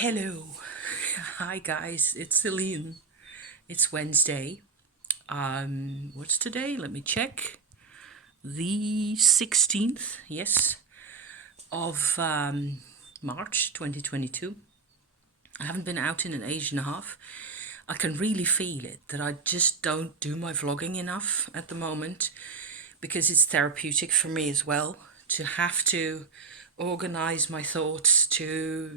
Hello. Hi guys, it's Celine. It's Wednesday. What's today? Let me check. The 16th, yes, of March 2022. I haven't been out in an age and a half. I can really feel it that I just don't do my vlogging enough at the moment because it's therapeutic for me as well to have to organize my thoughts, to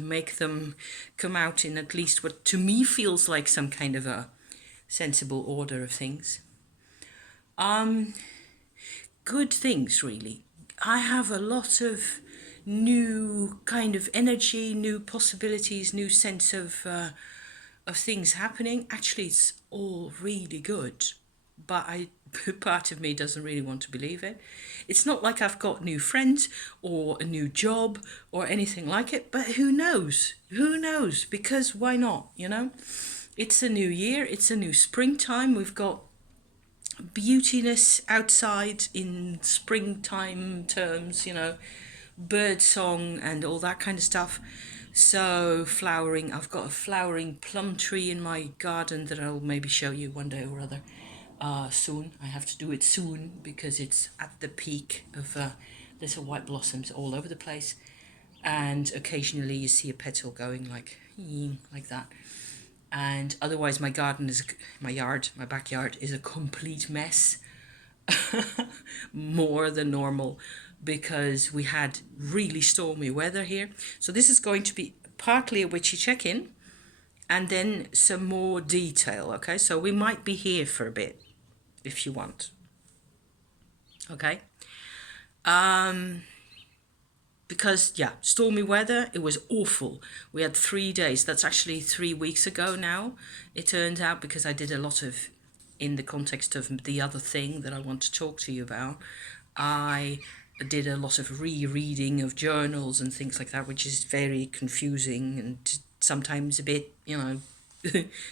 make them come out in at least what to me feels like some kind of a sensible order of things. um Good things, really. I have a lot of new kind of energy, new possibilities, new sense of things happening. Actually, it's all really good, but I part of me doesn't really want to believe it. It's not like I've got new friends or a new job or anything like it, but who knows? Who knows? Because why not, It's a new year, it's a new springtime. We've got beautiness outside in springtime terms, bird song and all that kind of stuff. So flowering, I've got a flowering plum tree in my garden that I'll maybe show you one day or other. Soon. I have to do it soon because it's at the peak of little white blossoms all over the place, and occasionally you see a petal going like that. And otherwise, my backyard is a complete mess, more than normal, because we had really stormy weather here. So this is going to be partly a witchy check-in and then some more detail. Okay, so we might be here for a bit if you want. Okay. Um, because yeah, stormy weather, it was awful. We had 3 days. That's actually 3 weeks ago now. It turned out, because I did a lot of, in the context of the other thing that I want to talk to you about, I did a lot of rereading of journals and things like that, which is very confusing and sometimes a bit,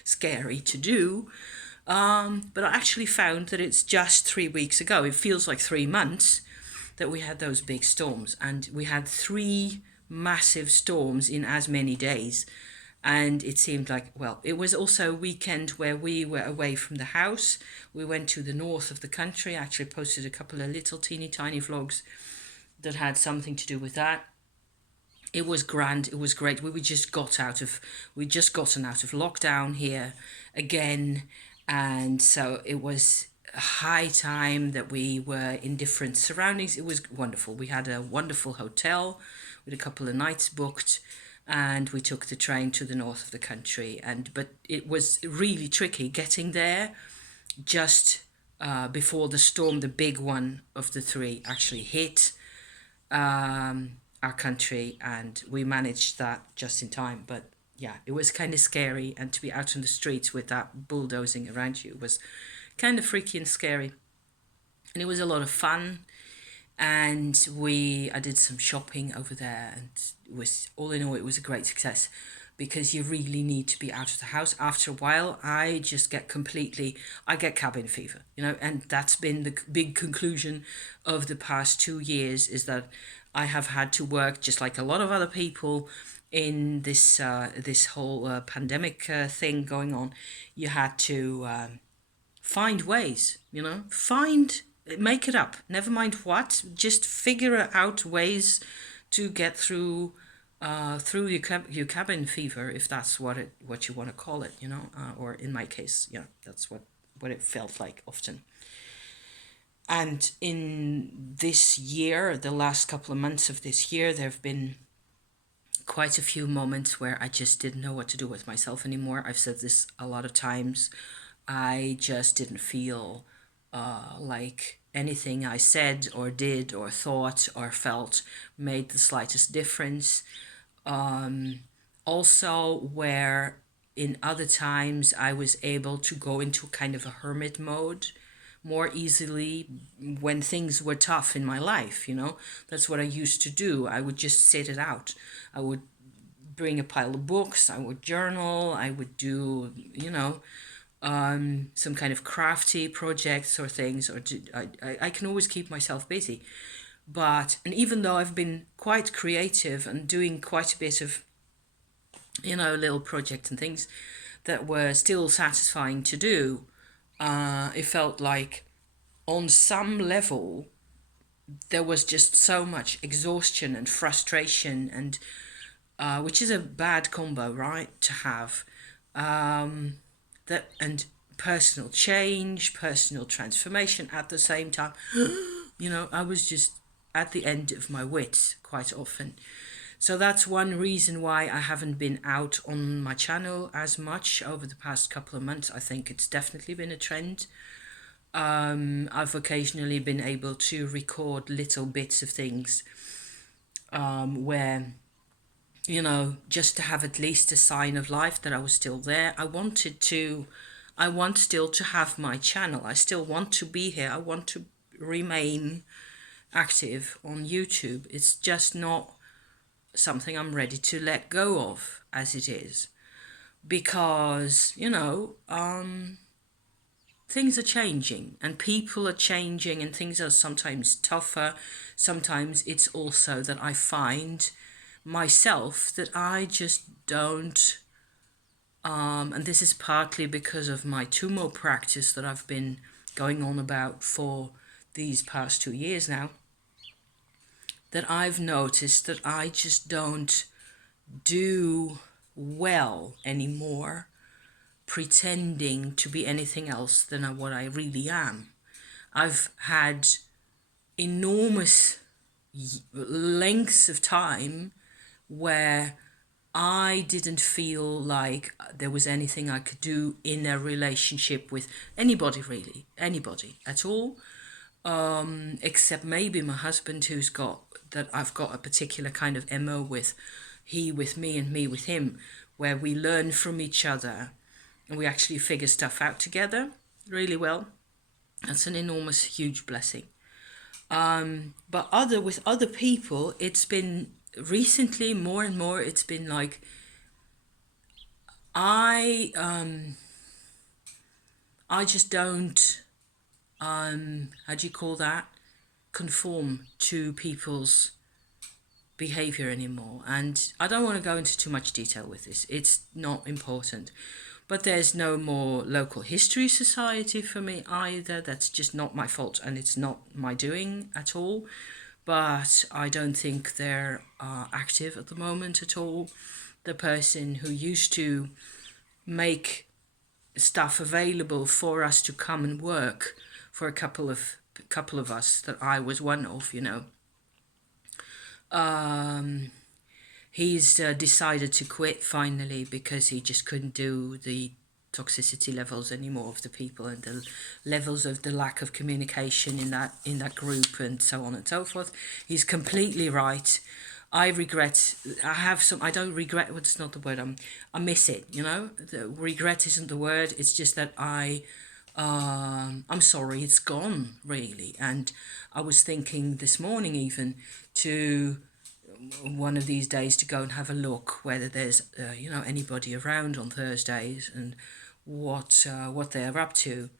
scary to do. But I actually found that it's just 3 weeks ago. It feels like 3 months that we had those big storms, and we had three massive storms in as many days. And it seemed like, well, it was also a weekend where we were away from the house. We went to the north of the country. I actually posted a couple of little teeny tiny vlogs that had something to do with that. It was grand. It was great. We just gotten out of lockdown here again, and so it was a high time that we were in different surroundings. It was wonderful. We had a wonderful hotel with a couple of nights booked, and we took the train to the north of the country. But it was really tricky getting there just before the storm, the big one of the three, actually hit our country, and we managed that just in time. But yeah, it was kind of scary, and to be out on the streets with that bulldozing around you was kind of freaky and scary. And it was a lot of fun, and I did some shopping over there, and it was, all in all, it was a great success, because you really need to be out of the house. After a while, I get cabin fever, and that's been the big conclusion of the past 2 years, is that I have had to work, just like a lot of other people in this whole pandemic thing going on. You had to find ways, make it up. Never mind what, just figure out ways to get through your cabin fever, if that's what you want to call it, or in my case, yeah, that's what it felt like often. And in this year, the last couple of months of this year, there have been quite a few moments where I just didn't know what to do with myself anymore. I've said this a lot of times. I just didn't feel like anything I said or did or thought or felt made the slightest difference. Also, where in other times I was able to go into kind of a hermit mode more easily when things were tough in my life, That's what I used to do. I would just sit it out. I would bring a pile of books, I would journal, I would do, some kind of crafty projects or things, I can always keep myself busy. And even though I've been quite creative and doing quite a bit of little projects and things that were still satisfying to do, it felt like on some level there was just so much exhaustion and frustration, and which is a bad combo, right, to have. That and personal change, personal transformation at the same time. I was just at the end of my wits quite often. So that's one reason why I haven't been out on my channel as much over the past couple of months. I think it's definitely been a trend. I've occasionally been able to record little bits of things where, just to have at least a sign of life that I was still there. I want still to have my channel. I still want to be here. I want to remain active on YouTube. It's just not something I'm ready to let go of as it is, because things are changing and people are changing and things are sometimes tougher. Sometimes it's also that I find myself that I just don't and this is partly because of my tumor practice that I've been going on about for these past 2 years now, that I've noticed that I just don't do well anymore pretending to be anything else than what I really am. I've had enormous lengths of time where I didn't feel like there was anything I could do in a relationship with anybody, really, anybody at all, except maybe my husband, that I've got a particular kind of MO with, he with me and me with him, where we learn from each other and we actually figure stuff out together really well. That's an enormous, huge blessing. But with other people, it's been recently more and more, it's been like I just don't how do you call that, conform to people's behavior anymore. And I don't want to go into too much detail with this, it's not important, but there's no more local history society for me either. That's just not my fault and it's not my doing at all. But I don't think they're active at the moment at all. The person who used to make stuff available for us to come and work for a couple of us, that I was one of, he's decided to quit finally because he just couldn't do the toxicity levels anymore of the people and the levels of the lack of communication in that group and so on and so forth. He's completely right. I don't regret, what's not the word, I miss it, the regret isn't the word, it's just that I'm sorry it's gone, really. And I was thinking this morning even to one of these days to go and have a look whether there's anybody around on Thursdays and what they're up to.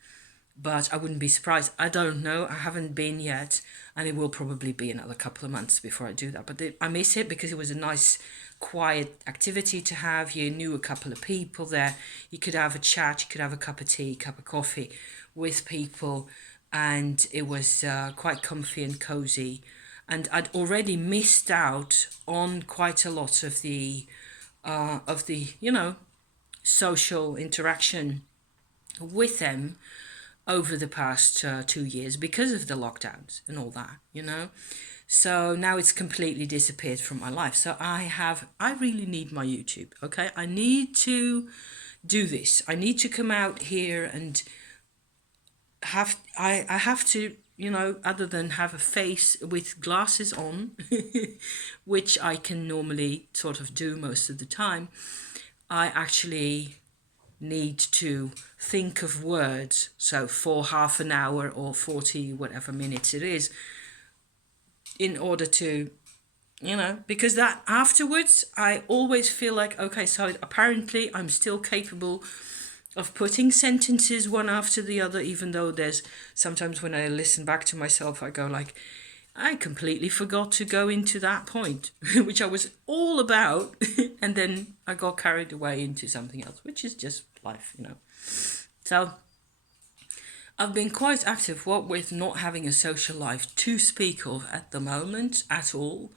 But I wouldn't be surprised. I don't know. I haven't been yet, and it will probably be another couple of months before I do that. But I miss it because it was a nice, quiet activity to have. You knew a couple of people there. You could have a chat. You could have a cup of tea, cup of coffee with people, and it was quite comfy and cozy. And I'd already missed out on quite a lot of the social interaction with them over the past 2 years because of the lockdowns and all that, So now it's completely disappeared from my life. So I really need my YouTube, okay? I need to do this. I need to come out here and I have to, other than have a face with glasses on, which I can normally sort of do most of the time, I actually need to think of words. So for half an hour or 40 whatever minutes it is, in order to, because that afterwards I always feel like, okay, so apparently I'm still capable of putting sentences one after the other, even though there's sometimes when I listen back to myself I go like, I completely forgot to go into that point, which I was all about, and then I got carried away into something else, which is just life, you know. So I've been quite active, what with not having a social life to speak of at the moment at all.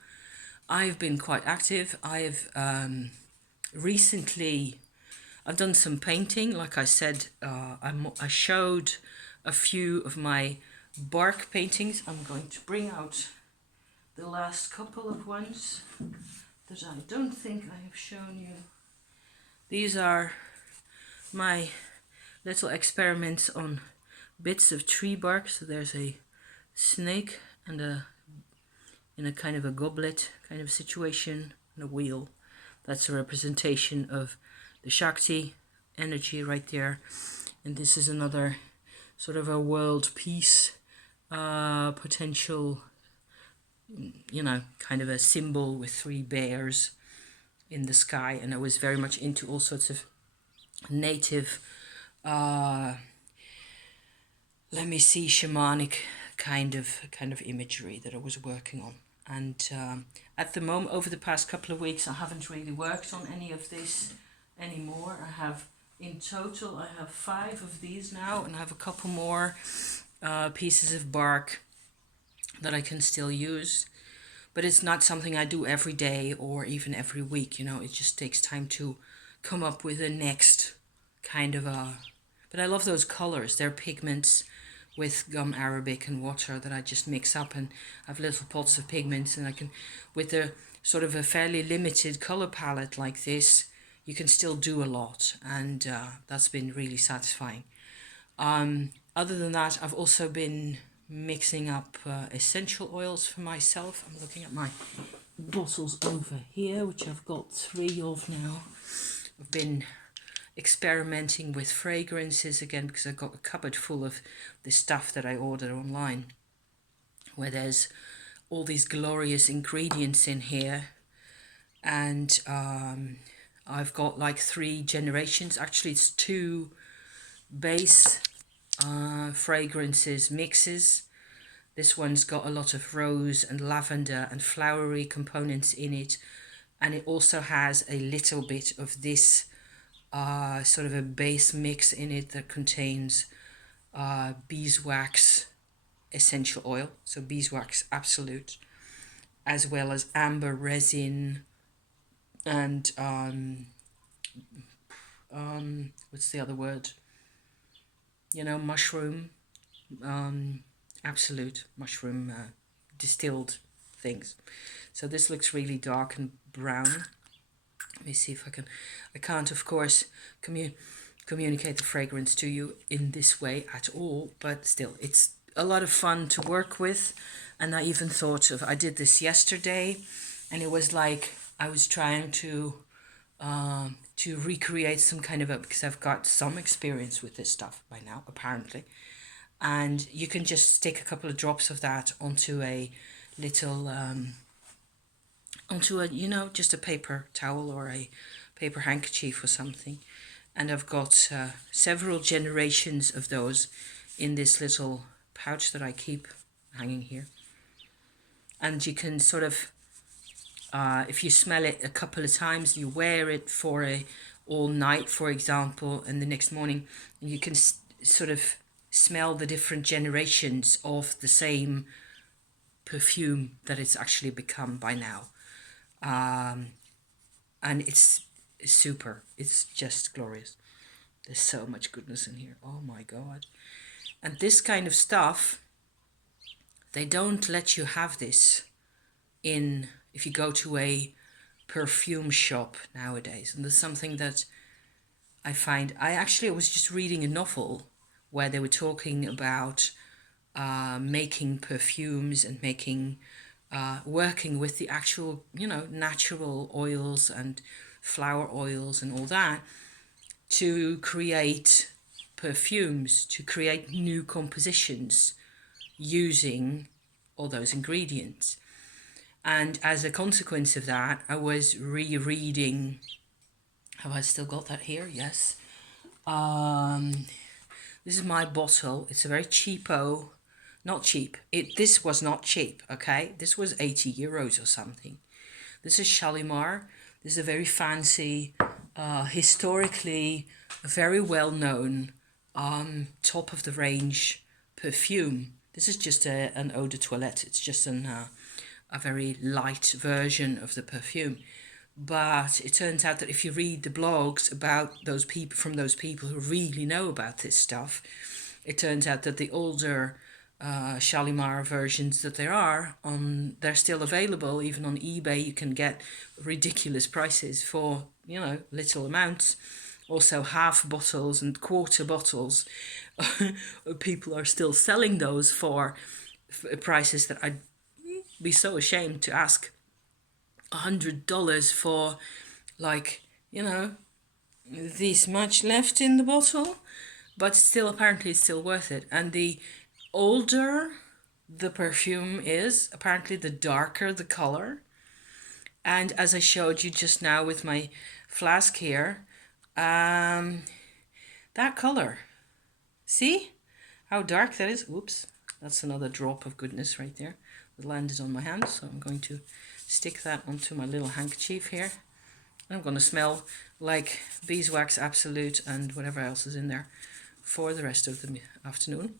I've been quite active. I've recently I've done some painting. Like I said, I showed a few of my bark paintings. I'm going to bring out the last couple of ones that I don't think I have shown you. These are my little experiments on bits of tree bark. So there's a snake and in a kind of a goblet kind of situation and a wheel. That's a representation of the Shakti energy right there. And this is another sort of a world peace potential, you know, kind of a symbol with 3 bears in the sky. And I was very much into all sorts of native, shamanic kind of imagery that I was working on. And at the moment, over the past couple of weeks, I haven't really worked on any of this anymore. I have, in total, I have 5 of these now, and I have a couple more pieces of bark that I can still use. But it's not something I do every day or even every week, you know. It just takes time to come up with the next kind of a... But I love those colors. They're pigments with gum arabic and water that I just mix up, and I have little pots of pigments, and I can, with a sort of a fairly limited color palette like this, you can still do a lot, and that's been really satisfying. Other than that, I've also been mixing up essential oils for myself. I'm looking at my bottles over here, which I've got 3 of now. I've been experimenting with fragrances again because I've got a cupboard full of the stuff that I ordered online, where there's all these glorious ingredients in here. And I've got like 3 generations. Actually, it's 2 base fragrances mixes. This one's got a lot of rose and lavender and flowery components in it, and it also has a little bit of this sort of a base mix in it that contains beeswax essential oil, so beeswax absolute, as well as amber resin and what's the other word? You know, mushroom, absolute mushroom distilled things. So this looks really dark and brown. Let me see if I can. I can't, of course, communicate the fragrance to you in this way at all, but still, it's a lot of fun to work with. And I even thought of, I did this yesterday, and it was like I was trying to recreate some kind of a, because I've got some experience with this stuff by now, apparently. And you can just stick a couple of drops of that onto a little, onto a, you know, just a paper towel or a paper handkerchief or something. And I've got several generations of those in this little pouch that I keep hanging here. And you can sort of, if you smell it a couple of times, you wear it for all night, for example, and the next morning, and you can sort of smell the different generations of the same perfume that it's actually become by now. And it's super. It's just glorious. There's so much goodness in here. Oh my God. And this kind of stuff, they don't let you have this in, if you go to a perfume shop nowadays. And there's something that I find, I was just reading a novel where they were talking about making perfumes and making, working with the actual, you know, natural oils and flower oils and all that to create perfumes, to create new compositions using all those ingredients. And as a consequence of that, I was rereading. Have I still got that here? Yes. This is my bottle. It's a very cheapo Not cheap. This was not cheap, okay? This was 80 euros or something. This is Shalimar. This is a very fancy, historically very well known, top of the range perfume. This is just an eau de toilette. It's just a very light version of the perfume. But it turns out that if you read the blogs about those people, from those people who really know about this stuff, it turns out that the older Shalimar versions that there are they're still available. Even on eBay you can get ridiculous prices for, you know, little amounts. Also half bottles and quarter bottles. People are still selling those for prices that I'd be so ashamed to ask $100 for, like, you know, this much left in the bottle. But still, apparently it's still worth it. And the older the perfume is, apparently the darker the color. And as I showed you just now with my flask here, that color, see how dark that is? Oops, that's another drop of goodness right there that landed on my hand. So I'm going to stick that onto my little handkerchief here. I'm going to smell like beeswax absolute and whatever else is in there for the rest of the afternoon.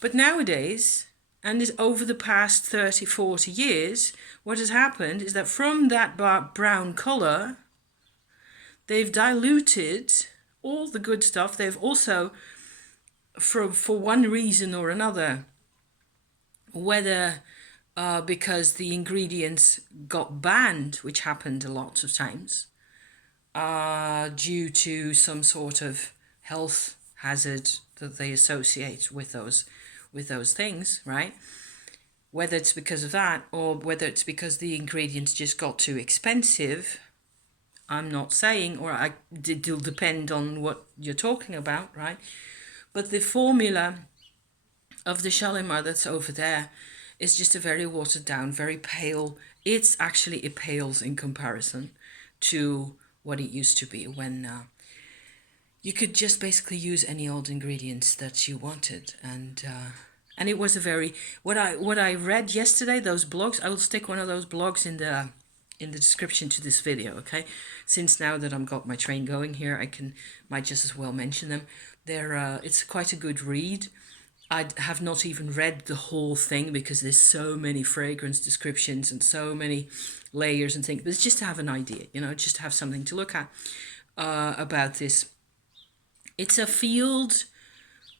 But nowadays, and is over the past 30, 40 years, what has happened is that from that brown colour, they've diluted all the good stuff. They've also, for one reason or another, whether because the ingredients got banned, which happened a lot of times, due to some sort of health hazard that they associate with those things, right? Whether it's because of that or whether it's because the ingredients just got too expensive, I'm not saying, or it'll depend on what you're talking about, right? But the formula of the Shalimar that's over there is just a very watered down, very pale. It pales in comparison to what it used to be when you could just basically use any old ingredients that you wanted. And it was a very, what I read yesterday, those blogs, I will stick one of those blogs in the description to this video, okay? Since now that I've got my train going here, might just as well mention them. It's quite a good read. I have not even read the whole thing because there's so many fragrance descriptions and so many layers and things. But it's just to have an idea, you know, just to have something to look at about this. It's a field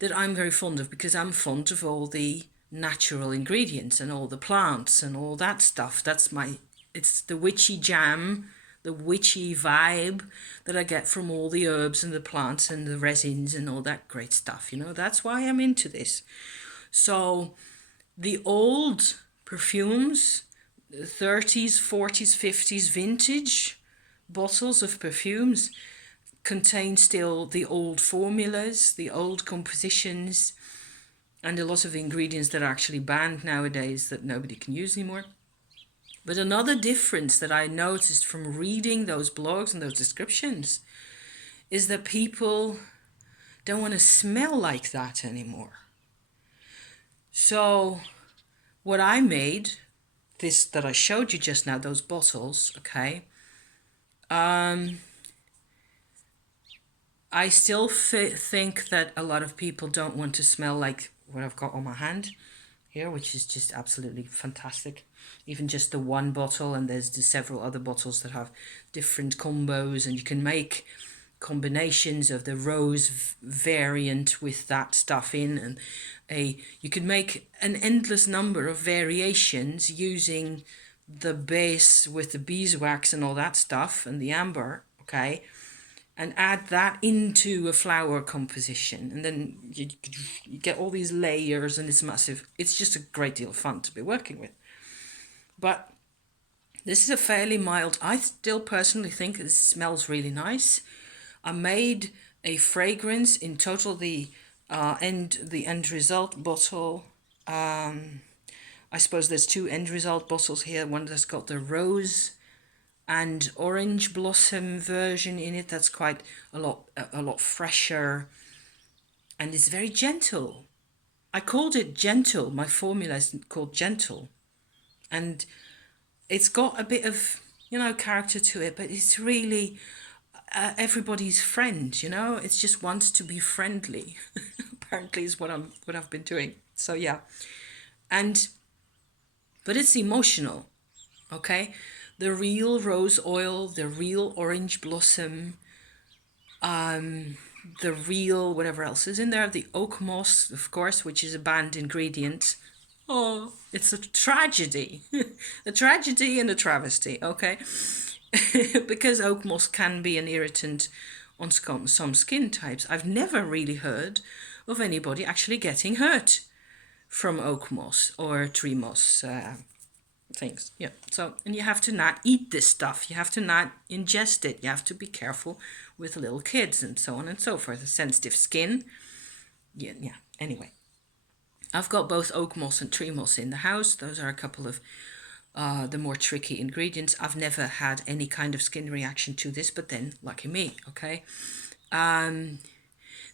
that I'm very fond of because I'm fond of all the natural ingredients and all the plants and all that stuff. It's the witchy jam, the witchy vibe that I get from all the herbs and the plants and the resins and all that great stuff, you know. That's why I'm into this. So the old perfumes, 30s, 40s, 50s vintage bottles of perfumes contain still the old formulas, the old compositions, and a lot of ingredients that are actually banned nowadays that nobody can use anymore. But another difference that I noticed from reading those blogs and those descriptions is that people don't want to smell like that anymore. So what I made, this that I showed you just now, those bottles, okay, I still think that a lot of people don't want to smell like what I've got on my hand here, which is just absolutely fantastic. Even just the one bottle, and there's several other bottles that have different combos, and you can make combinations of the rose variant with that stuff in, and you can make an endless number of variations using the base with the beeswax and all that stuff and the amber, okay, and add that into a flower composition, and then you get all these layers, and it's just a great deal of fun to be working with. But this is a fairly mild, I still personally think it smells really nice. I made a fragrance in total, the end result bottle. I suppose there's two end result bottles here. One that's got the rose and orange blossom version in it. That's quite a lot fresher and it's very gentle. I called it gentle. My formula is called gentle, and it's got a bit of, character to it, but it's really everybody's friend. It just wants to be friendly. Apparently, is what I've been doing. So yeah, and but it's emotional. Okay, the real rose oil, the real orange blossom, the real whatever else is in there, the oak moss, of course, which is a banned ingredient. Oh, it's a tragedy. A tragedy and a travesty, okay? Because oak moss can be an irritant on some skin types. I've never really heard of anybody actually getting hurt from oak moss or tree moss things. Yeah. So, and you have to not eat this stuff. You have to not ingest it. You have to be careful with little kids and so on and so forth. A sensitive skin. Yeah. Yeah. Anyway, I've got both oak moss and tree moss in the house. Those are a couple of the more tricky ingredients. I've never had any kind of skin reaction to this, but then lucky me. Okay.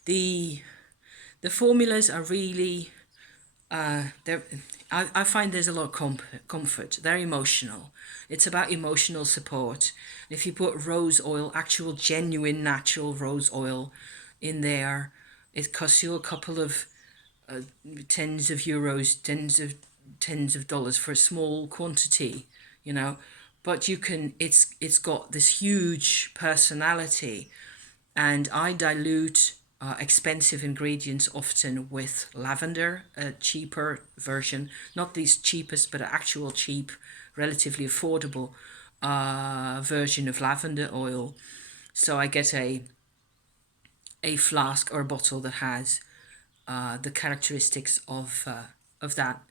The the formulas are really I find there's a lot of comfort. They're emotional. It's about emotional support. If you put rose oil, actual genuine natural rose oil in there, it costs you a couple of tens of euros, tens of dollars for a small quantity, you know. But you can. It's got this huge personality, and I dilute expensive ingredients often with lavender, a cheaper version, not these cheapest, but an actual cheap, relatively affordable version of lavender oil. So I get a flask or a bottle that has the characteristics of that,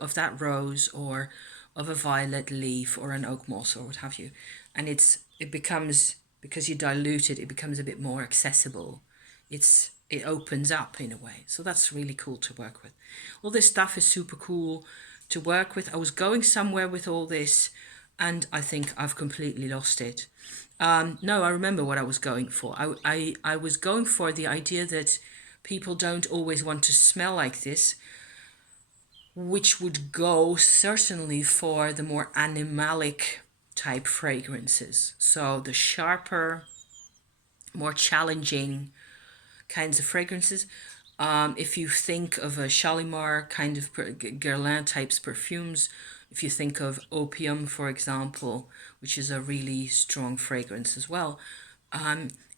of that rose or of a violet leaf or an oak moss or what have you, and it becomes, because you dilute it, it becomes a bit more accessible. It opens up in a way, so that's really cool to work with. All this stuff is super cool to work with. I was going somewhere with all this, and I think I've completely lost it. No, I remember what I was going for. I was going for the idea that people don't always want to smell like this, which would go certainly for the more animalic type fragrances. So the sharper, more challenging kinds of fragrances. If you think of a Shalimar kind of Guerlain types perfumes, if you think of Opium, for example, which is a really strong fragrance as well,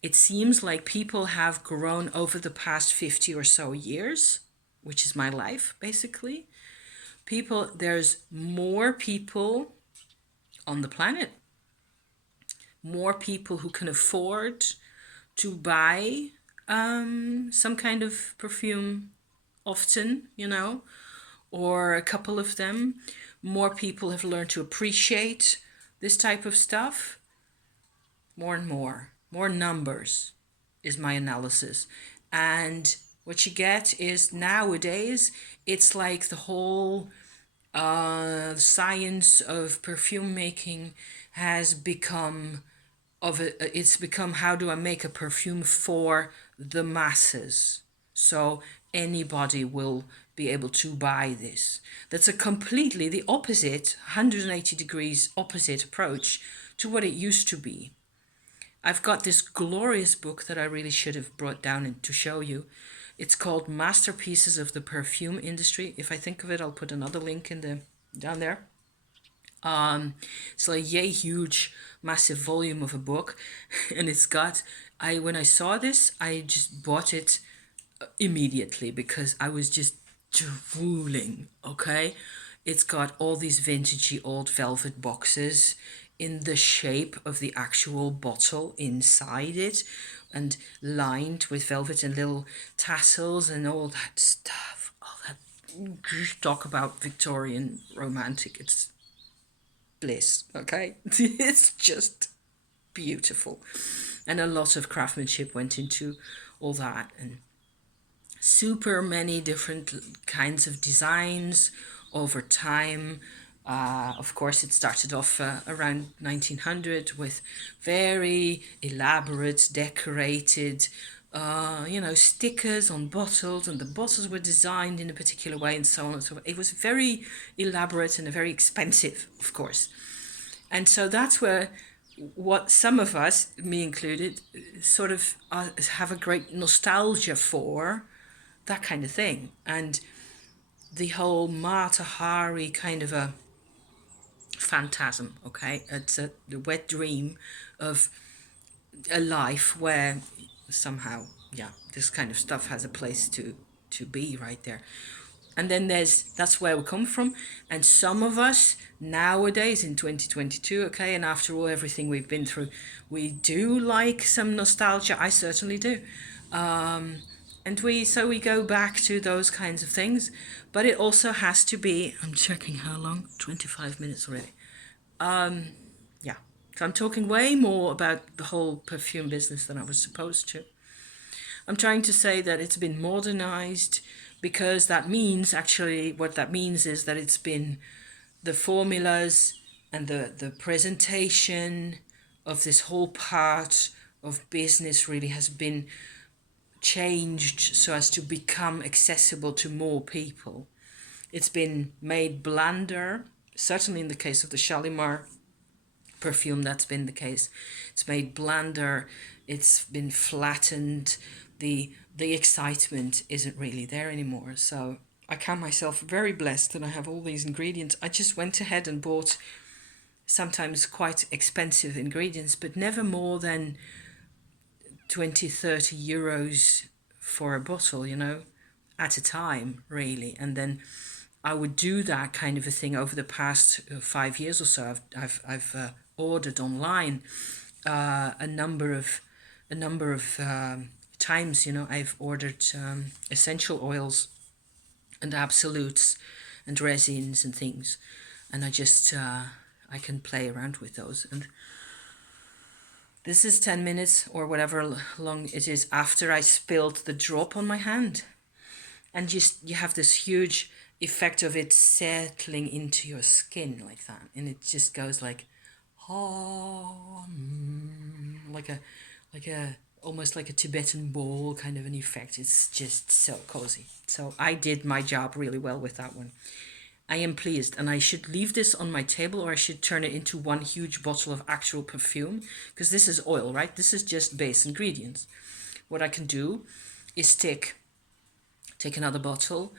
it seems like people have grown over the past 50 or so years, which is my life, basically. There's more people on the planet, more people who can afford to buy some kind of perfume often, or a couple of them. More people have learned to appreciate this type of stuff. More and more numbers is my analysis. And what you get is nowadays, it's like the whole science of perfume making has become it's become, how do I make a perfume for the masses, so anybody will be able to buy this. That's a completely the opposite, 180 degrees opposite approach to what it used to be. I've got this glorious book that I really should have brought down to show you. It's called Masterpieces of the Perfume Industry. If I think of it, I'll put another link down there. It's like a huge, massive volume of a book, and it's got. When I saw this, I just bought it immediately because I was just drooling. Okay, it's got all these vintagey old velvet boxes in the shape of the actual bottle inside it, and lined with velvet and little tassels and all that stuff. All that, talk about Victorian romantic. It's bliss, okay? It's just beautiful. And a lot of craftsmanship went into all that, and super many different kinds of designs over time. Of course, it started off around 1900 with very elaborate, decorated stickers on bottles, and the bottles were designed in a particular way, and so on and so forth. It was very elaborate and very expensive, of course. And so that's where what some of us, me included, sort of have a great nostalgia for that kind of thing. And the whole Mata Hari kind of a phantasm, okay? It's the wet dream of a life where somehow, yeah, this kind of stuff has a place to be right there. And then that's where we come from. And some of us nowadays in 2022, okay, and after all everything we've been through, we do like some nostalgia. I certainly do. And we go back to those kinds of things, but it also has to be, I'm checking how long, 25 minutes already. Yeah. So I'm talking way more about the whole perfume business than I was supposed to. I'm trying to say that it's been modernized, because that means, actually what that means is that it's been the formulas and the presentation of this whole part of business really has been changed so as to become accessible to more people. It's been made blander, certainly in the case of the Shalimar perfume, that's been the case. It's made blander, it's been flattened, the excitement isn't really there anymore. So I count myself very blessed that I have all these ingredients. I just went ahead and bought sometimes quite expensive ingredients, but never more than 20-30 euros for a bottle, at a time, really. And then I would do that kind of a thing over the past 5 years or so. I've ordered online a number of times. I've ordered essential oils and absolutes and resins and things, and I can play around with those. And this is 10 minutes or whatever long it is after I spilled the drop on my hand. And you have this huge effect of it settling into your skin like that. And it just goes like, oh, like a almost like a Tibetan bowl kind of an effect. It's just so cozy. So I did my job really well with that one. I am pleased, and I should leave this on my table, or I should turn it into one huge bottle of actual perfume, because this is oil, right? This is just base ingredients. What I can do is take another bottle,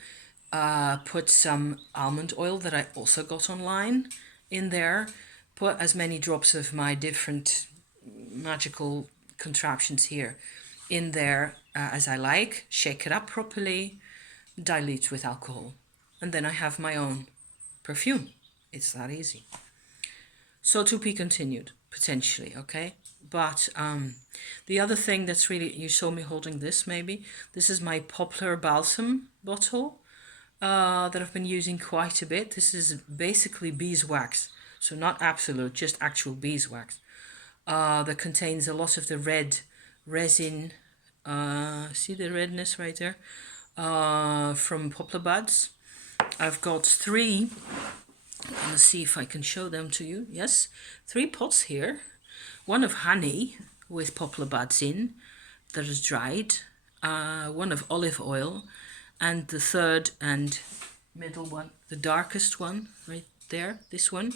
put some almond oil that I also got online in there, put as many drops of my different magical contraptions here in there as I like, shake it up properly, dilute with alcohol, and then I have my own perfume. It's that easy. So to be continued, potentially, okay? But the other thing that's really, you saw me holding this maybe, this is my Poplar Balsam bottle that I've been using quite a bit. This is basically beeswax, so not absolute, just actual beeswax, that contains a lot of the red resin, see the redness right there, from poplar buds. I've got 3, let's see if I can show them to you. Yes, 3 pots here. One of honey with poplar buds in that is dried, one of olive oil, and the third and middle one, the darkest one right there, this one,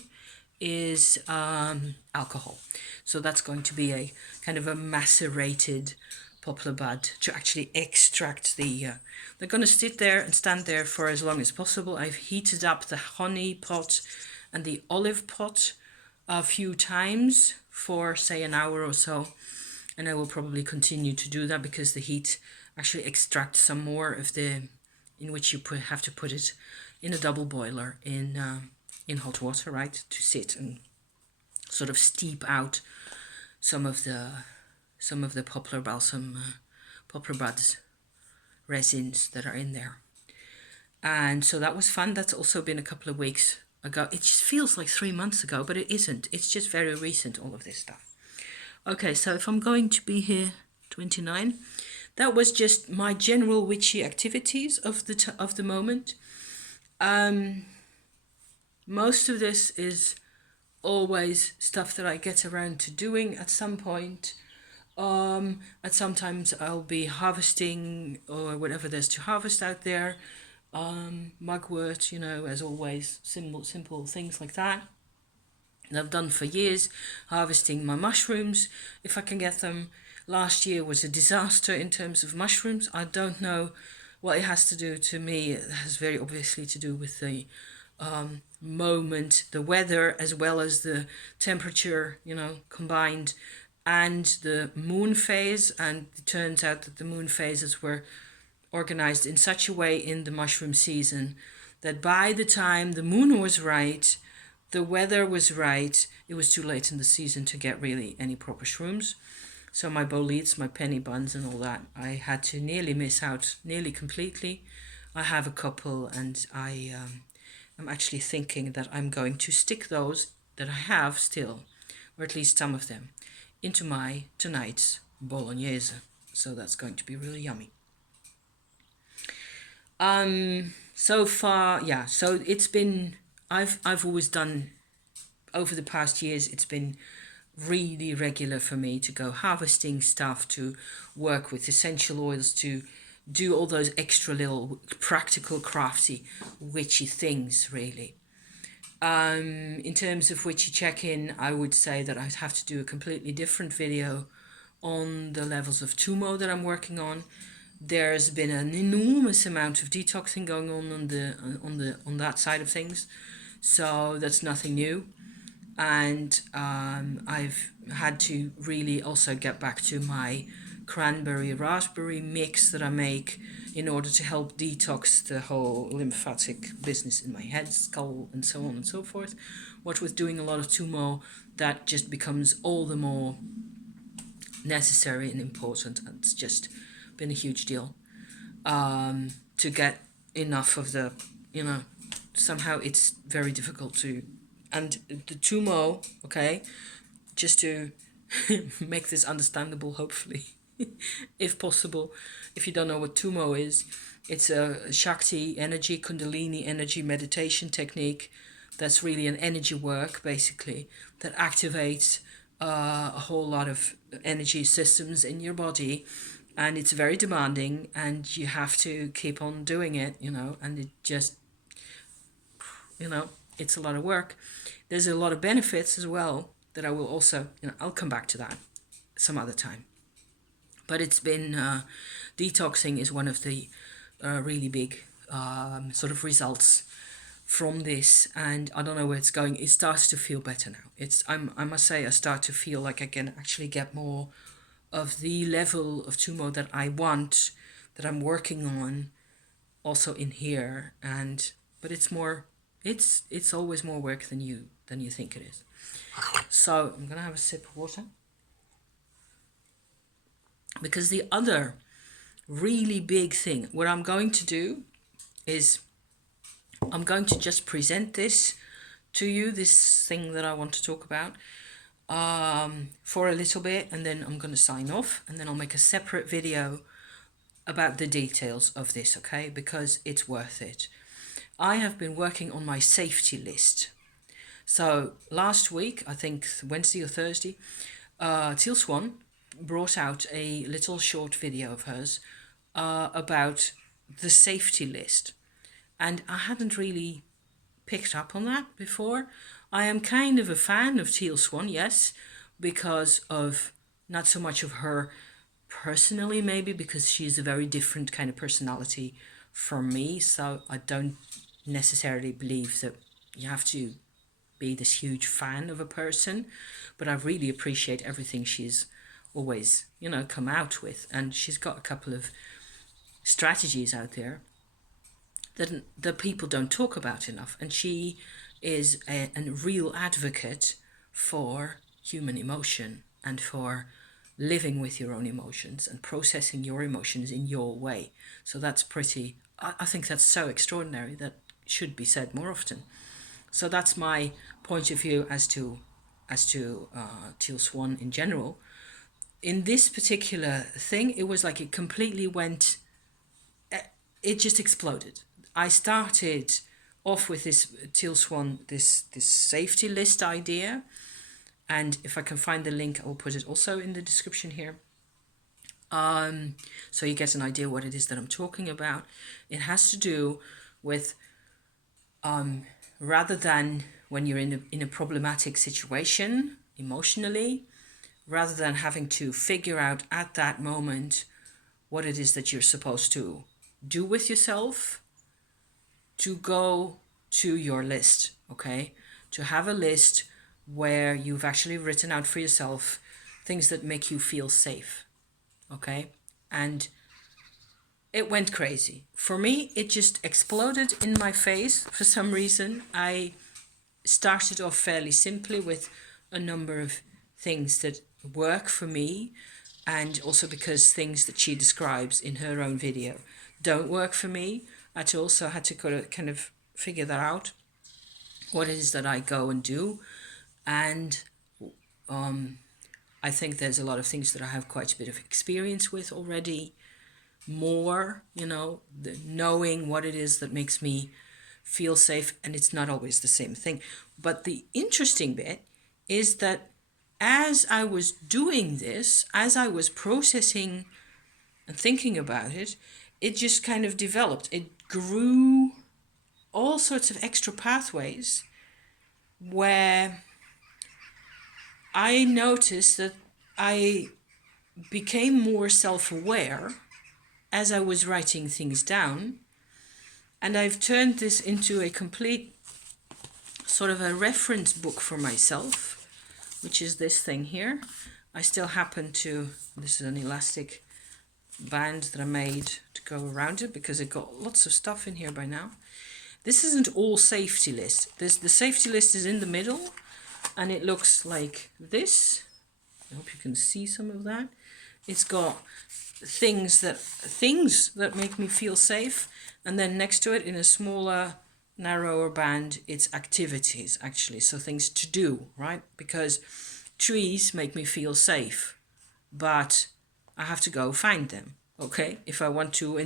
is alcohol. So that's going to be a kind of a macerated poplar bud to actually extract the they're going to sit there and stand there for as long as possible. I've heated up the honey pot and the olive pot a few times for say an hour or so, and I will probably continue to do that because the heat actually extracts some more of the, in which you have to put it in a double boiler in hot water, right, to sit and sort of steep out some of the poplar balsam, poplar buds resins that are in there. And so that was fun. That's also been a couple of weeks ago. It just feels like 3 months ago, but it isn't. It's just very recent, all of this stuff. Okay, so if I'm going to be here 29, that was just my general witchy activities of the moment. Most of this is always stuff that I get around to doing at some point. And sometimes I'll be harvesting or whatever there's to harvest out there. Mugwort, as always, simple things like that. And I've done for years, harvesting my mushrooms if I can get them. Last year was a disaster in terms of mushrooms. I don't know what it has to do. To me, it has very obviously to do with the moment, the weather, as well as the temperature, combined, and the moon phase. And it turns out that the moon phases were organized in such a way in the mushroom season that by the time the moon was right, the weather was right, it was too late in the season to get really any proper shrooms. So my boletes, my penny buns and all that, I had to nearly miss out, nearly completely. I have a couple, and I'm actually thinking that I'm going to stick those that I have still, or at least some of them, into my tonight's bolognese. So that's going to be really yummy. So far, yeah, so it's been, I've always done, over the past years, it's been really regular for me to go harvesting stuff, to work with essential oils, to do all those extra little practical, crafty, witchy things, really. In terms of witchy check-in, I would say that I'd have to do a completely different video on the levels of tumo that I'm working on. There's been an enormous amount of detoxing going on that side of things, so that's nothing new. And I've had to really also get back to my cranberry raspberry mix that I make in order to help detox the whole lymphatic business in my head, skull, and so on and so forth. What with doing a lot of tumo, that just becomes all the more necessary and important. And it's just been a huge deal to get enough of the, somehow it's very difficult to. And the tumo, okay, just to make this understandable, hopefully, if possible, if you don't know what tumo is, it's a Shakti energy, Kundalini energy meditation technique that's really an energy work, basically, that activates a whole lot of energy systems in your body. And it's very demanding, and you have to keep on doing it, and it just, it's a lot of work. There's a lot of benefits as well that I will also, I'll come back to that some other time. But it's been, detoxing is one of the really big sort of results from this, and I don't know where it's going. It starts to feel better now. I must say, I start to feel like I can actually get more of the level of tumo that I want, that I'm working on, also in here. But it's more, it's always more work than you think it is. So I'm gonna have a sip of water, because the other really big thing, what I'm going to do is I'm going to just present this to you, this thing that I want to talk about, for a little bit, and then I'm going to sign off, and then I'll make a separate video about the details of this, okay? Because it's worth it. I have been working on my safety list. So last week, I think Wednesday or Thursday, Teal Swan brought out a little short video of hers about the safety list. And I hadn't really picked up on that before. I am kind of a fan of Teal Swan, yes, because of not so much of her personally, maybe because she's a very different kind of personality from me. So I don't necessarily believe that you have to be this huge fan of a person, but I really appreciate everything she's always, come out with. And she's got a couple of strategies out there that the people don't talk about enough. And she is a real advocate for human emotion and for living with your own emotions and processing your emotions in your way. So that's pretty, I think that's so extraordinary, that should be said more often. So that's my point of view as to Teal Swan in general. In this particular thing, it was like it completely went, it just exploded. I started off with this Teal Swan, this safety list idea. And if I can find the link, I will put it also in the description here. So you get an idea what it is that I'm talking about. It has to do with rather than when you're in a problematic situation emotionally, rather than having to figure out at that moment what it is that you're supposed to do with yourself, to go to your list, okay? To have a list where you've actually written out for yourself things that make you feel safe, okay? And it went crazy. For me, it just exploded in my face for some reason. I started off fairly simply with a number of things that work for me, and also because things that she describes in her own video don't work for me at all. So I had to kind of figure that out, what it is that I go and do. And I think there's a lot of things that I have quite a bit of experience with already. More, knowing what it is that makes me feel safe, and it's not always the same thing. But the interesting bit is that as I was doing this, as I was processing and thinking about it, it just kind of developed. It grew all sorts of extra pathways where I noticed that I became more self-aware as I was writing things down. And I've turned this into a complete sort of a reference book for myself, which is this thing here. I still happen to, this is an elastic band that I made to go around it because it got lots of stuff in here by now. This isn't all safety list. The safety list is in the middle and it looks like this. I hope you can see some of that. It's got things that make me feel safe, and then next to it in a smaller, narrower band, it's activities actually, so things to do, right? Because trees make me feel safe, but I have to go find them, okay? If I want to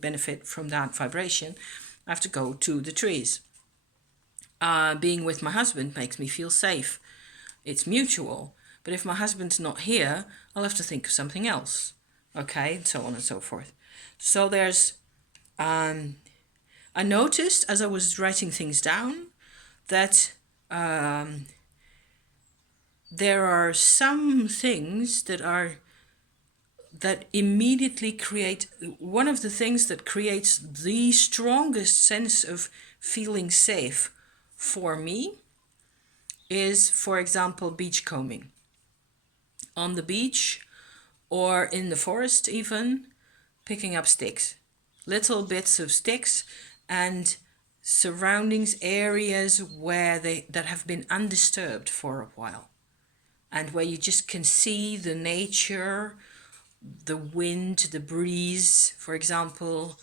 benefit from that vibration, I have to go to the trees. Being with my husband makes me feel safe. It's mutual. But if my husband's not here, I'll have to think of something else. Okay, and so on and so forth. So there's, I noticed as I was writing things down that there are some things that immediately create, one of the things that creates the strongest sense of feeling safe for me is, for example, beachcombing. On the beach or in the forest even, picking up sticks, little bits of sticks and surroundings, areas that have been undisturbed for a while, and where you just can see the nature, the wind, the breeze, for example,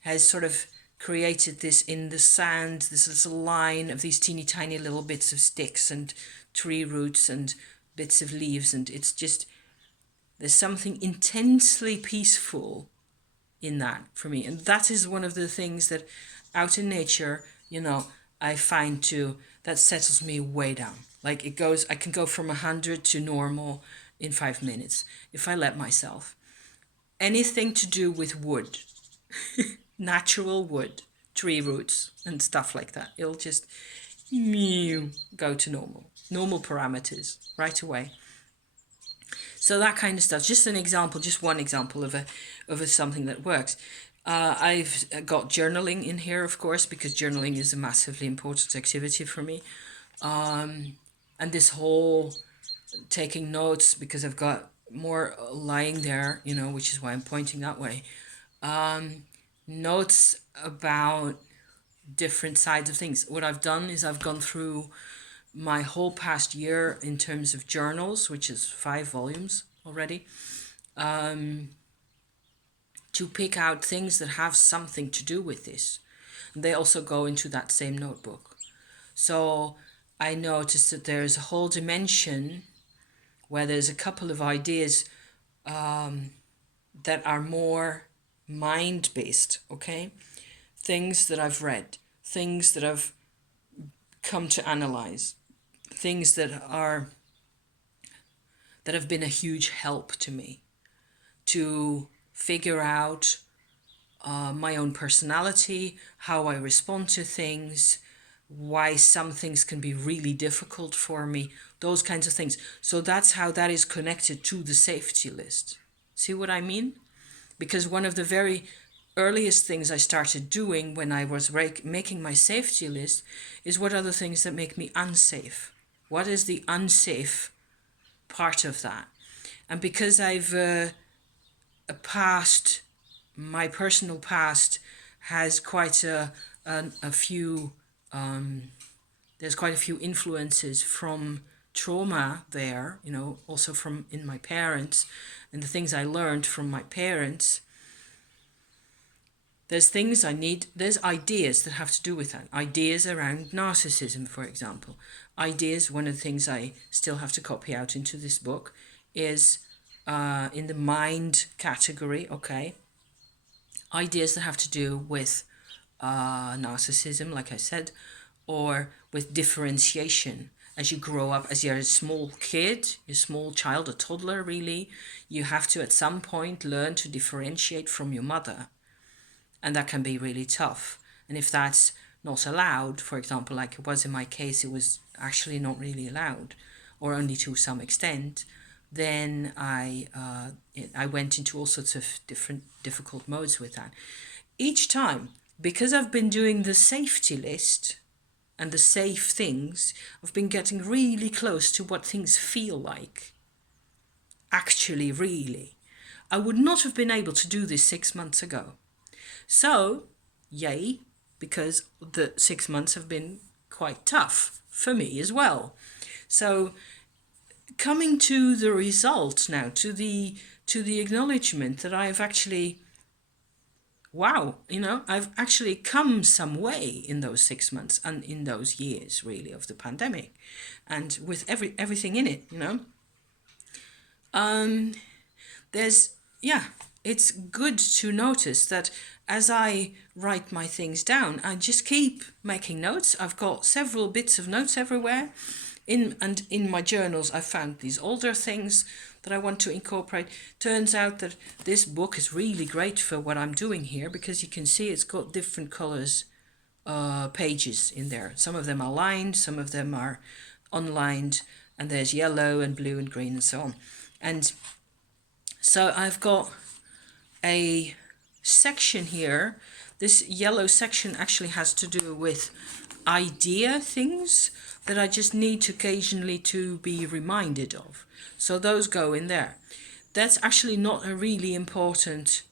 has sort of created this in the sand, this little line of these teeny tiny little bits of sticks and tree roots and bits of leaves, and it's just, there's something intensely peaceful in that for me. And that is one of the things that out in nature, I find that settles me way down. Like I can go from 100 to normal in 5 minutes if I let myself. Anything to do with wood, natural wood, tree roots and stuff like that, it'll just go to normal parameters right away. So that kind of stuff, just one example of something that works. I've got journaling in here, of course, because journaling is a massively important activity for me. And this whole taking notes, because I've got more lying there, which is why I'm pointing that way. Notes about different sides of things. What I've done is I've gone through my whole past year in terms of journals, which is 5 volumes already, to pick out things that have something to do with this. And they also go into that same notebook. So I noticed that there's a whole dimension where there's a couple of ideas that are more mind-based, okay? Things that I've read, things that I've come to analyze, things that have been a huge help to me to figure out my own personality, how I respond to things, why some things can be really difficult for me, those kinds of things. So that's how that is connected to the safety list. See what I mean? Because one of the very earliest things I started doing when I was making my safety list is, what are the things that make me unsafe? What is the unsafe part of that? And because I've my personal past has quite a few, there's quite a few influences from trauma there, also from in my parents and the things I learned from my parents. There's ideas that have to do with that. Ideas around narcissism, for example. Ideas, one of the things I still have to copy out into this book is in the mind category, okay? Ideas that have to do with narcissism, like I said, or with differentiation. As you grow up, as you're a small kid, a small child, a toddler really, you have to at some point learn to differentiate from your mother. And that can be really tough. And if that's not allowed, for example, like it was in my case, it was actually not really allowed, or only to some extent, then I went into all sorts of different difficult modes with that. Each time, because I've been doing the safety list and the safe things, I've been getting really close to what things feel like. Actually, really. I would not have been able to do this 6 months ago. So, yay, because the 6 months have been quite tough for me as well. So, coming to the result now, to the acknowledgement that I've actually, wow, I've actually come some way in those 6 months and in those years really of the pandemic, and with everything in it, it's good to notice that as I write my things down, I just keep making notes. I've got several bits of notes everywhere. In my journals, I found these older things that I want to incorporate. Turns out that this book is really great for what I'm doing here, because you can see it's got different colors pages in there. Some of them are lined, some of them are unlined, and there's yellow and blue and green and so on. And so I've got a section here. This yellow section actually has to do with idea things that I just need to occasionally to be reminded of. So those go in there. That's actually not a really important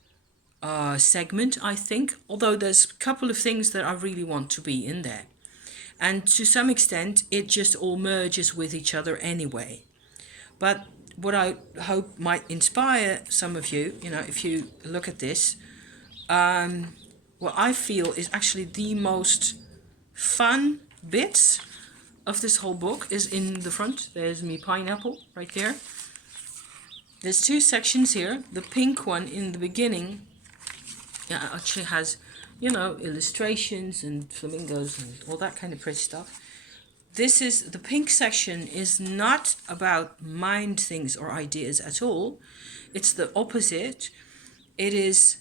segment, I think, although there's a couple of things that I really want to be in there. And to some extent, it just all merges with each other anyway. But what I hope might inspire some of you, if you look at this, what I feel is actually the most fun bits of this whole book is in the front. There's me pineapple right there. There's two sections here. The pink one in the beginning actually has, illustrations and flamingos and all that kind of pretty stuff. The pink section is not about mind things or ideas at all. It's the opposite. It is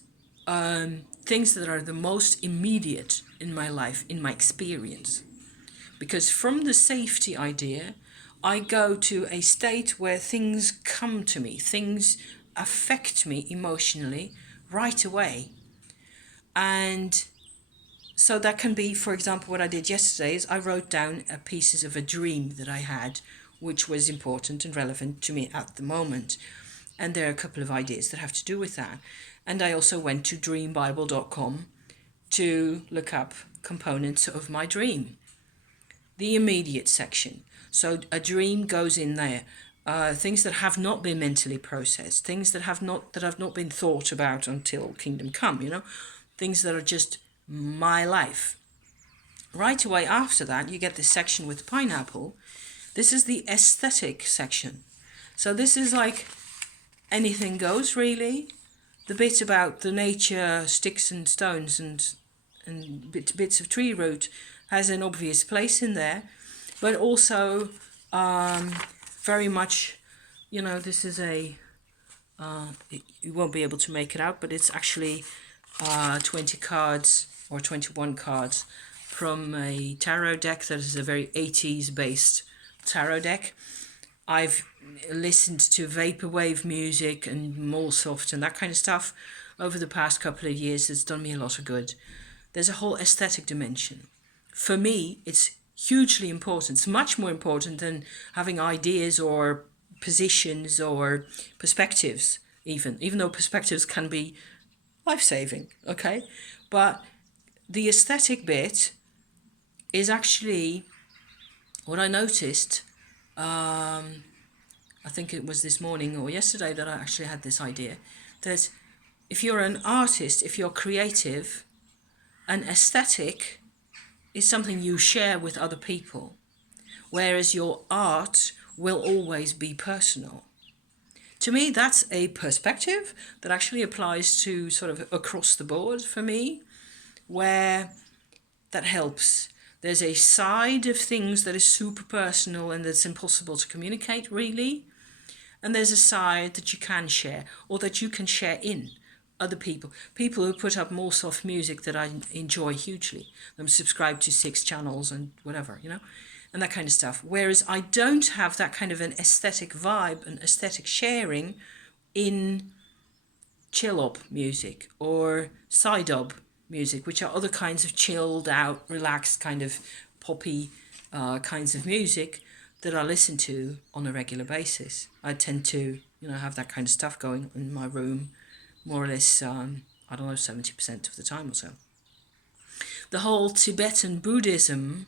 things that are the most immediate in my life, in my experience. Because from the safety idea, I go to a state where things come to me, things affect me emotionally right away. And so that can be, for example, what I did yesterday is I wrote down pieces of a dream that I had, which was important and relevant to me at the moment. And there are a couple of ideas that have to do with that. And I also went to dreambible.com to look up components of my dream. The immediate section. So a dream goes in there. Things that have not been mentally processed, things that have not been thought about until Kingdom Come, things that are just my life. Right away after that, you get this section with pineapple. This is the aesthetic section. So this is like anything goes, really. The bit about the nature, sticks and stones and bits of tree root has an obvious place in there, but also very much, this is a You won't be able to make it out, but it's actually 20 cards or 21 cards from a tarot deck that is a very 80s based tarot deck. I've listened to vaporwave music and Molsoft and that kind of stuff over the past couple of years. It's done me a lot of good. There's a whole aesthetic dimension. For me, it's hugely important. It's much more important than having ideas or positions or perspectives, even though perspectives can be life-saving, okay? But the aesthetic bit is actually what I noticed. I think it was this morning or yesterday that I actually had this idea that if you're an artist, if you're creative, an aesthetic is something you share with other people, whereas your art will always be personal. To me, that's a perspective that actually applies to sort of across the board for me, where that helps. There's a side of things that is super personal and that's impossible to communicate really. And there's a side that you can share or that you can share in other people. People who put up more soft music that I enjoy hugely. I'm subscribed to 6 channels and whatever, and that kind of stuff. Whereas I don't have that kind of an aesthetic vibe and aesthetic sharing in chill-up music or side-up music, which are other kinds of chilled out, relaxed kind of poppy kinds of music that I listen to on a regular basis. I tend to, have that kind of stuff going in my room more or less, I don't know, 70% of the time or so. The whole Tibetan Buddhism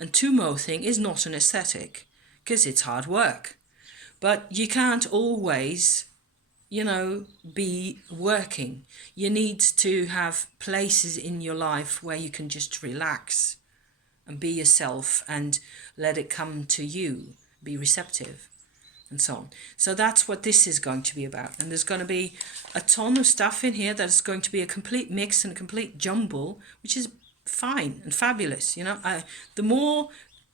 and Tumo thing is not an aesthetic because it's hard work. But you can't always, be working. You need to have places in your life where you can just relax and be yourself and let it come to you, be receptive and so on. So that's what this is going to be about. And there's going to be a ton of stuff in here that's going to be a complete mix and a complete jumble, which is fine and fabulous. The more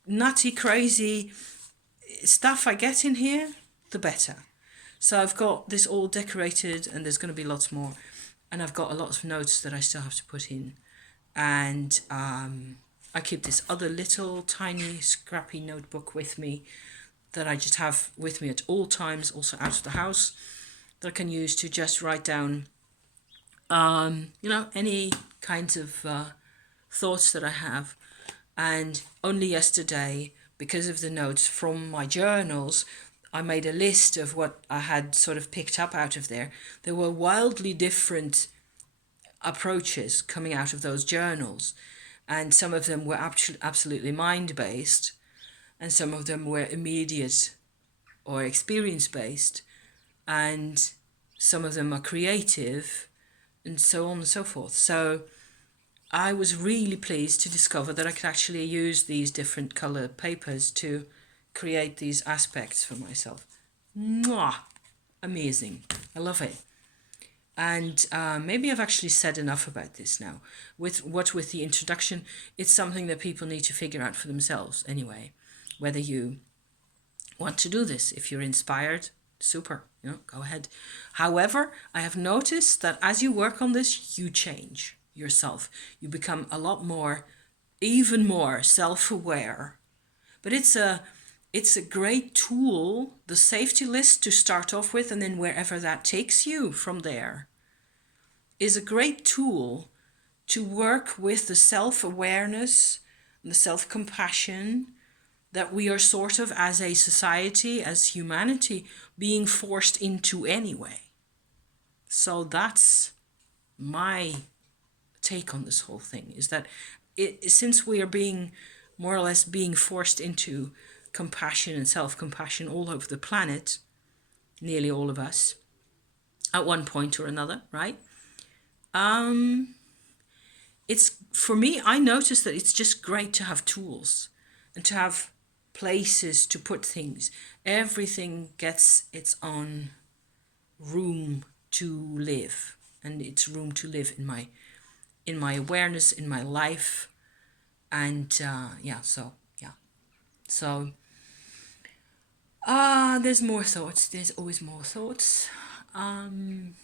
nutty, crazy stuff I get in here, the better. So I've got this all decorated and there's going to be lots more. And I've got a lot of notes that I still have to put in. And I keep this other little tiny scrappy notebook with me that I just have with me at all times, also out of the house, that I can use to just write down, any kinds of thoughts that I have. And only yesterday, because of the notes from my journals, I made a list of what I had sort of picked up out of there. There were wildly different approaches coming out of those journals. And some of them were absolutely mind-based, and some of them were immediate or experience-based, and some of them are creative, and so on and so forth. So I was really pleased to discover that I could actually use these different color papers to create these aspects for myself. Mwah! Amazing. I love it. And maybe I've actually said enough about this now. With the introduction, it's something that people need to figure out for themselves anyway. Whether you want to do this, if you're inspired, super, go ahead. However, I have noticed that as you work on this, you change yourself. You become a lot more, even more self-aware. But it's a great tool, the safety list to start off with, and then wherever that takes you from there is a great tool to work with the self-awareness and the self-compassion that we are sort of, as a society, as humanity, being forced into anyway. So that's my take on this whole thing, is that since we are being more or less being forced into compassion and self-compassion all over the planet, nearly all of us, at one point or another, right? It's, for me, I notice that it's just great to have tools and to have places to put things. Everything gets its own room to live, and it's room to live in my awareness, in my life, and so there's more thoughts. There's always more thoughts. Haven't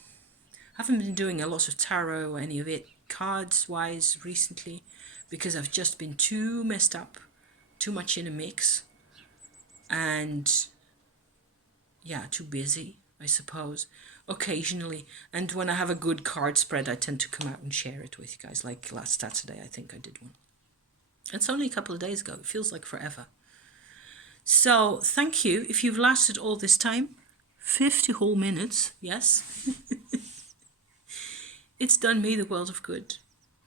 been doing a lot of tarot or any of it cards wise recently because I've just been too messed up, too much in a mix, and yeah, too busy, I suppose, occasionally. And when I have a good card spread, I tend to come out and share it with you guys. Like last Saturday, I think I did one. It's only a couple of days ago. It feels like forever. So thank you. If you've lasted all this time, 50 whole minutes, yes, it's done me the world of good.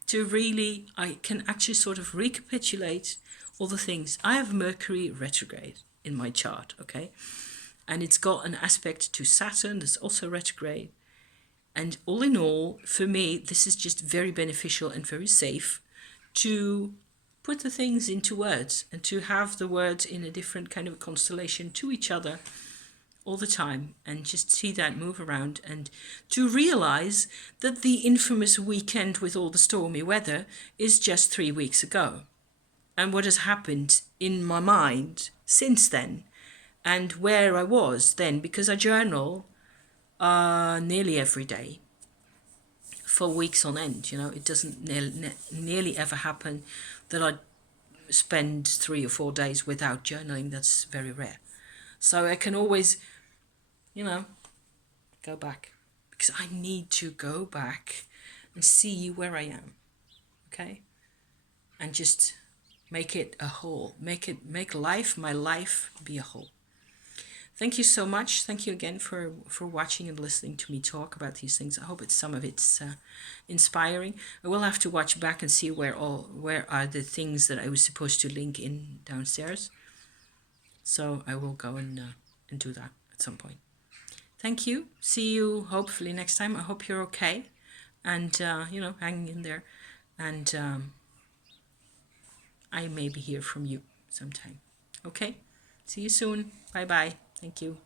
To really, I can actually sort of recapitulate all the things. I have Mercury retrograde in my chart, okay? And it's got an aspect to Saturn that's also retrograde. And all in all, for me, this is just very beneficial and very safe to put the things into words and to have the words in a different kind of constellation to each other all the time and just see that move around and to realize that the infamous weekend with all the stormy weather is just 3 weeks ago. And what has happened in my mind since then and where I was then, because I journal nearly every day for weeks on end. You know, it doesn't nearly ever happen that I spend 3 or 4 days without journaling. That's very rare. So I can always, you know, go back because I need to go back and see where I am. Okay? And just make it a whole. Make my life be a whole. Thank you so much. Thank you again for watching and listening to me talk about these things. I hope some of it's inspiring. I will have to watch back and see where are the things that I was supposed to link in downstairs. So I will go and do that at some point. Thank you. See you hopefully next time. I hope you're okay and you know, hanging in there. And I maybe hear from you sometime. Okay? See you soon. Bye-bye. Thank you.